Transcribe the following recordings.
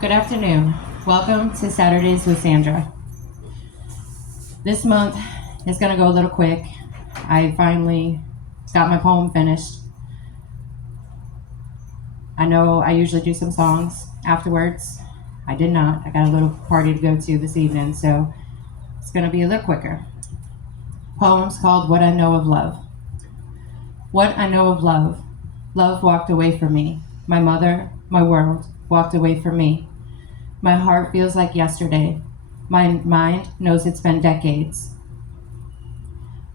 Good afternoon. Welcome to Saturdays with Sandra. This month is going to go a little quick. I finally got my poem finished. I know I usually do some songs afterwards. I did not. I got a little party to go to this evening, so it's going to be a little quicker. Poem's called What I Know of Love. What I know of love. Love walked away from me. My mother, my world, walked away from me. My heart feels like yesterday. My mind knows it's been decades.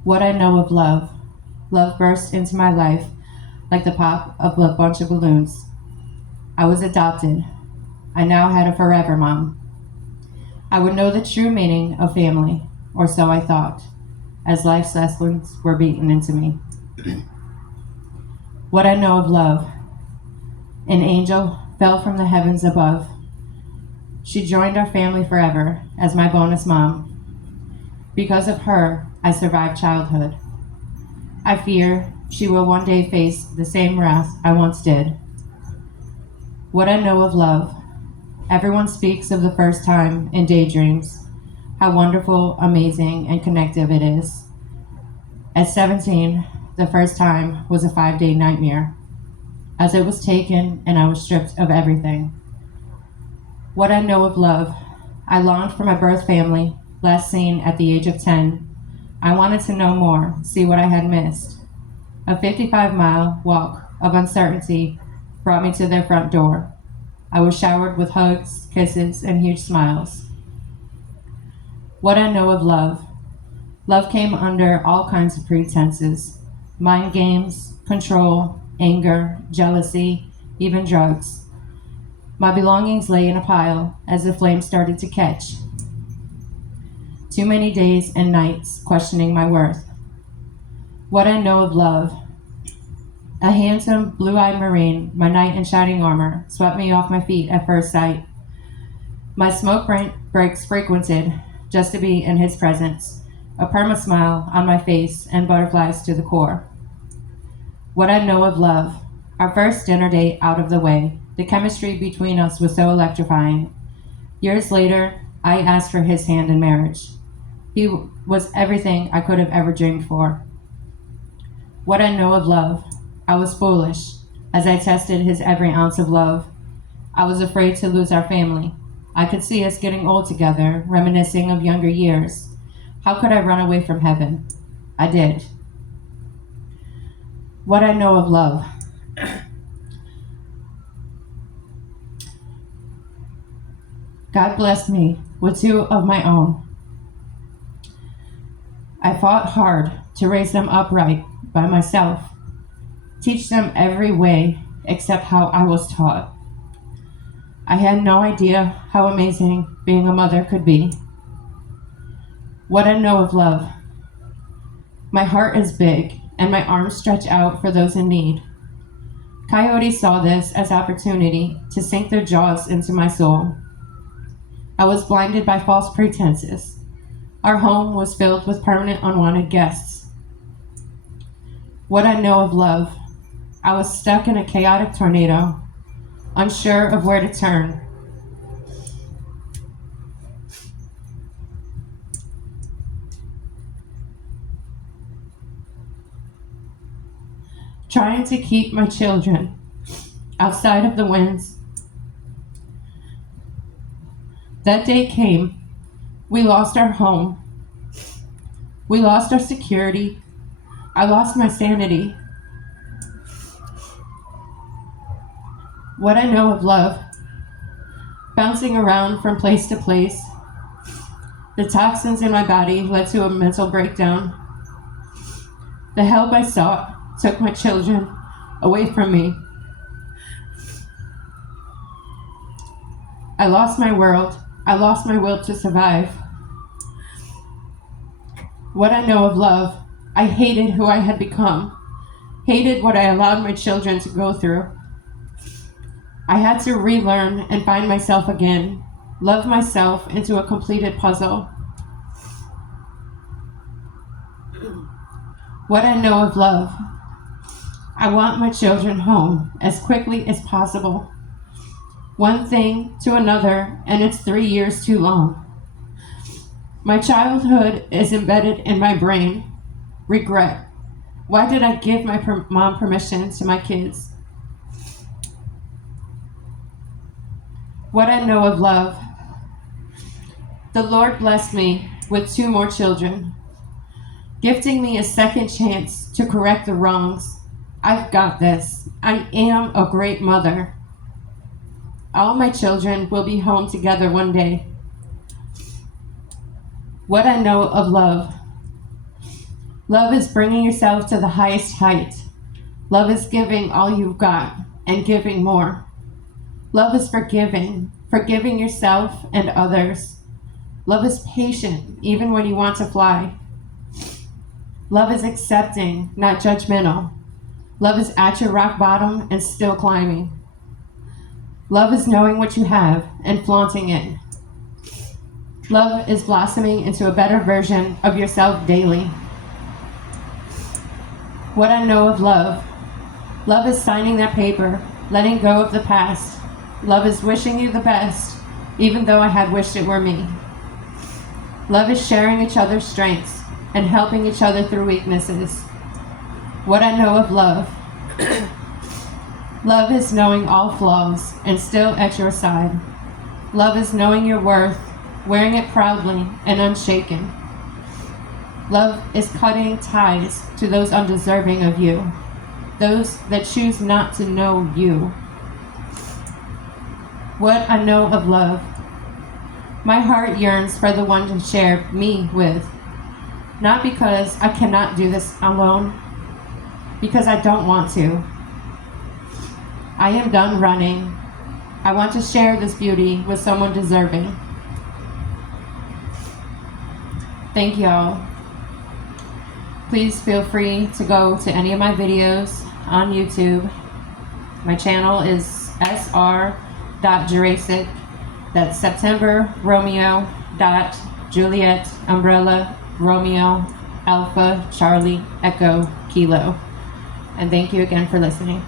What I know of love. Love burst into my life like the pop of a bunch of balloons. I was adopted. I now had a forever mom. I would know the true meaning of family, or so I thought, as life's lessons were beaten into me. What I know of love. An angel fell from the heavens above. She joined our family forever as my bonus mom. Because of her, I survived childhood. I fear she will one day face the same wrath I once did. What I know of love. Everyone speaks of the first time in daydreams, how wonderful, amazing, and connective it is. At 17, the first time was a 5-day nightmare, as it was taken and I was stripped of everything. What I know of love. I longed for my birth family, last seen at the age of 10. I wanted to know more, see what I had missed. A 55-mile walk of uncertainty brought me to their front door. I was showered with hugs, kisses, and huge smiles. What I know of love. Love came under all kinds of pretenses. Mind games, control, anger, jealousy, even drugs. My belongings lay in a pile as the flames started to catch. Too many days and nights questioning my worth. What I know of love. A handsome, blue-eyed Marine, my knight in shining armor, swept me off my feet at first sight. My smoke breaks frequented just to be in his presence, a perma-smile on my face and butterflies to the core. What I know of love. Our first dinner date out of the way. The chemistry between us was so electrifying. Years later, I asked for his hand in marriage. He was everything I could have ever dreamed for. What I know of love. I was foolish as I tested his every ounce of love. I was afraid to lose our family. I could see us getting old together, reminiscing of younger years. How could I run away from heaven? I did. What I know of love. God blessed me with 2 of my own. I fought hard to raise them upright by myself, teach them every way except how I was taught. I had no idea how amazing being a mother could be. What I know of love. My heart is big and my arms stretch out for those in need. Coyotes saw this as opportunity to sink their jaws into my soul. I was blinded by false pretenses. Our home was filled with permanent unwanted guests. What I know of love. I was stuck in a chaotic tornado, unsure of where to turn. Trying to keep my children outside of the winds. That day came. We lost our home. We lost our security. I lost my sanity. What I know of love. Bouncing around from place to place. The toxins in my body led to a mental breakdown. The help I sought took my children away from me. I lost my world. I lost my will to survive. What I know of love. I hated who I had become, hated what I allowed my children to go through. I had to relearn and find myself again, love myself into a completed puzzle. What I know of love. I want my children home as quickly as possible. One thing to another, and it's 3 years too long. My childhood is embedded in my brain. Regret. Why did I give my mom permission to my kids? What I know of love. The Lord blessed me with 2 more children, gifting me a second chance to correct the wrongs. I've got this. I am a great mother. All my children will be home together one day. What I know of love. Love is bringing yourself to the highest height. Love is giving all you've got and giving more. Love is forgiving yourself and others. Love is patient, even when you want to fly. Love is accepting, not judgmental. Love is at your rock bottom and still climbing. Love is knowing what you have and flaunting it. Love is blossoming into a better version of yourself daily. What I know of love. Love is signing that paper, letting go of the past. Love is wishing you the best, even though I had wished it were me. Love is sharing each other's strengths and helping each other through weaknesses. What I know of love. Love is knowing all flaws and still at your side. Love is knowing your worth, wearing it proudly and unshaken. Love is cutting ties to those undeserving of you, those that choose not to know you. What I know of love. My heart yearns for the one to share me with, not because I cannot do this alone, because I don't want to. I am done running. I want to share this beauty with someone deserving. Thank y'all. Please feel free to go to any of my videos on YouTube. My channel is sr.Juracek. That's September Romeo dot Juliet Umbrella Romeo Alpha Charlie Echo Kilo. And thank you again for listening.